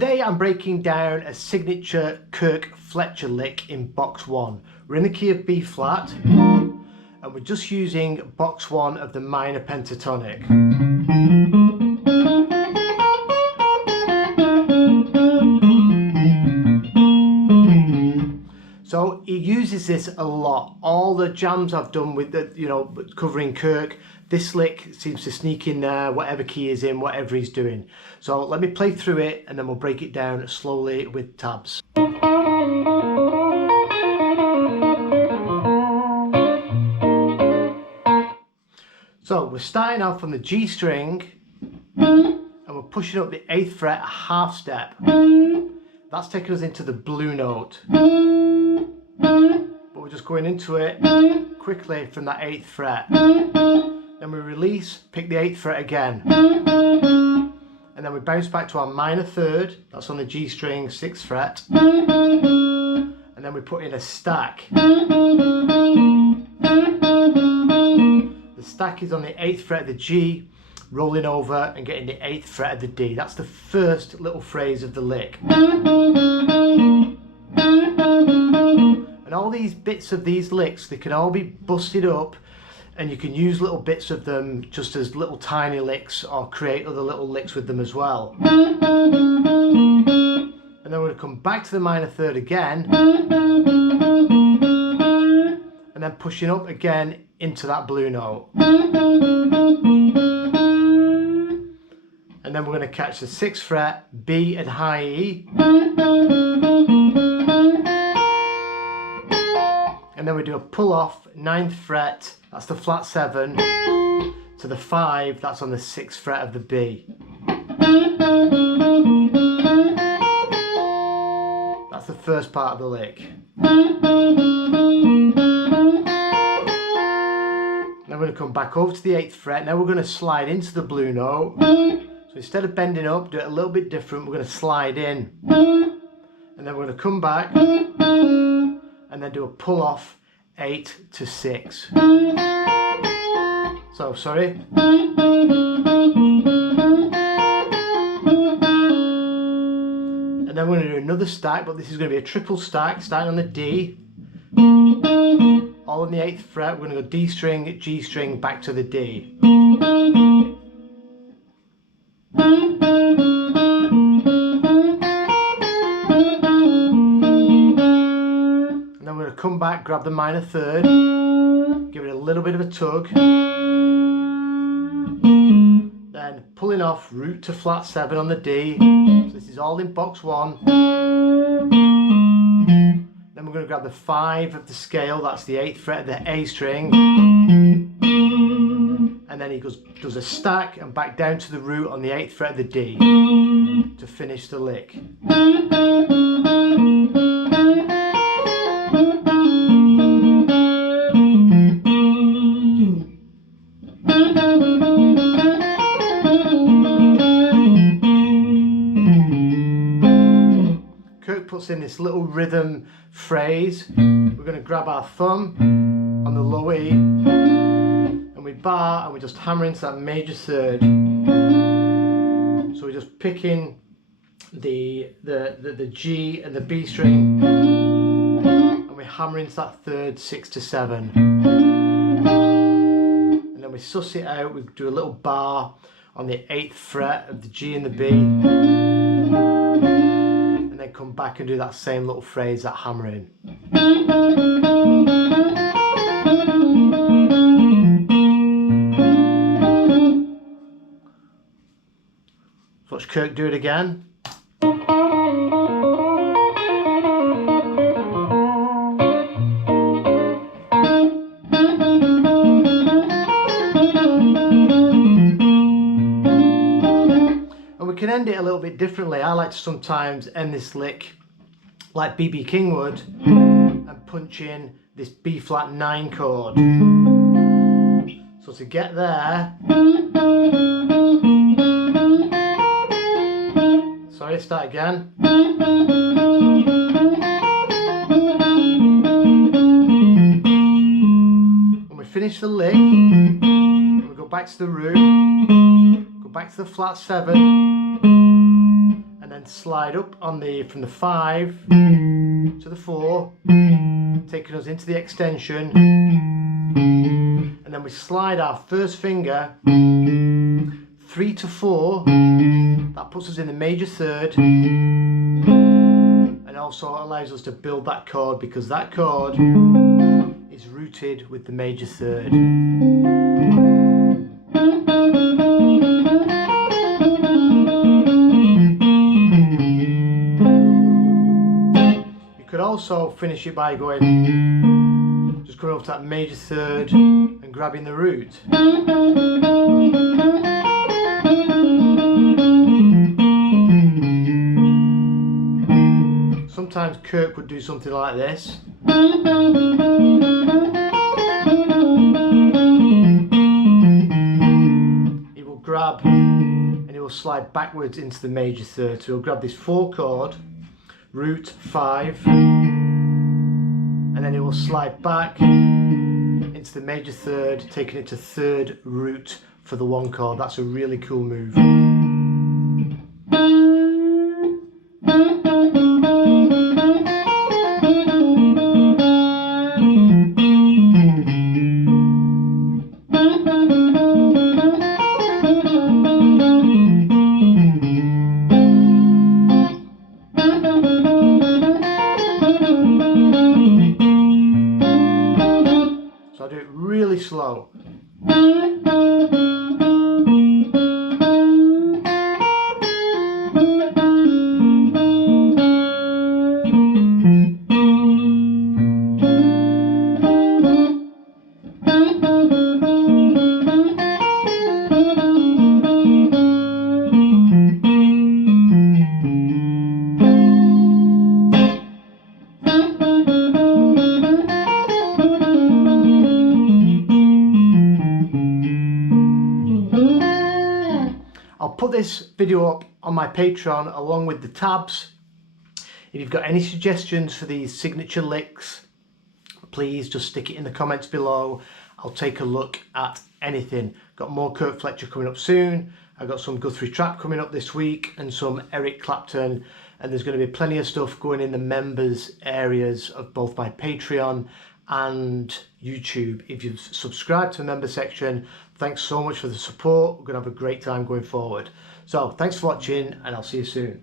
Today I'm breaking down a signature Kirk Fletcher lick in box 1. We're in the key of B flat and we're just using box 1 of the minor pentatonic. So he uses this a lot. All the jams I've done with the, covering Kirk, this lick seems to sneak in there, whatever key he's in, whatever he's doing. So let me play through it and then we'll break it down slowly with tabs. So we're starting off on the G string and we're pushing up the 8th fret a half step. That's taking us into the blue note. But we're just going into it quickly from that 8th fret. Then we release, pick the 8th fret again. And then we bounce back to our minor third, that's on the G string, 6th fret. And then we put in a stack. The stack is on the 8th fret of the G, rolling over and getting the 8th fret of the D. That's the first little phrase of the lick. And all these bits of these licks, they can all be busted up and you can use little bits of them just as little tiny licks or create other little licks with them as well. And then we're going to come back to the minor third again and then pushing up again into that blue note. And then we're going to catch the 6th fret, B and high E. And then we do a pull off, 9th fret, that's the flat 7, to the 5, that's on the 6th fret of the B. That's the first part of the lick. Then we're going to come back over to the 8th fret, now we're going to slide into the blue note. So instead of bending up, do it a little bit different, we're going to slide in. And then we're going to come back and then do a pull off 8 to 6. So sorry. And then we're going to do another stack, but this is going to be a triple stack starting on the D, all on the 8th fret. We're going to go D string, G string, back to the D. Come back, grab the minor third, give it a little bit of a tug, then pulling off root to flat 7 on the D. So this is all in box 1. Then we're going to grab the 5 of the scale, that's the 8th fret of the A string, and then he does a stack and back down to the root on the 8th fret of the D to finish the lick. Kirk puts in this little rhythm phrase. We're going to grab our thumb on the low E and we bar and we just hammer into that major third. So we're just picking the G and the B string and we hammer into that third 6 to 7. And then we suss it out, we do a little bar on the 8th fret of the G and the B. Then come back and do that same little phrase, that hammering. So watch Kirk do it again. Can end it a little bit differently. I like to sometimes end this lick like B.B. King would and punch in this B flat 9 chord. So to get there, sorry, start again. When we finish the lick, we go back to the root, go back to the flat 7, and and then slide up on from the 5 to the 4, taking us into the extension, and then we slide our first finger 3 to 4, that puts us in the major third, and also allows us to build that chord because that chord is rooted with the major third. You could also finish it by going, just coming up to that major third and grabbing the root. Sometimes Kirk would do something like this. He will grab and he will slide backwards into the major third. So he'll grab this 4 chord, root 5, and then he will slide back into the major third, taking it to third root for the 1 chord. That's a really cool move. So I'll do it really slow. I'll put this video up on my Patreon along with the tabs. If you've got any suggestions for these signature licks, please just stick it in the comments below. I'll take a look at anything. Got more Kirk Fletcher coming up soon. I've got some Guthrie Trap coming up this week and some Eric Clapton, and there's going to be plenty of stuff going in the members areas of both my Patreon and YouTube. If you've subscribed to the member section, thanks so much for the support. We're going to have a great time going forward. So thanks for watching, and I'll see you soon.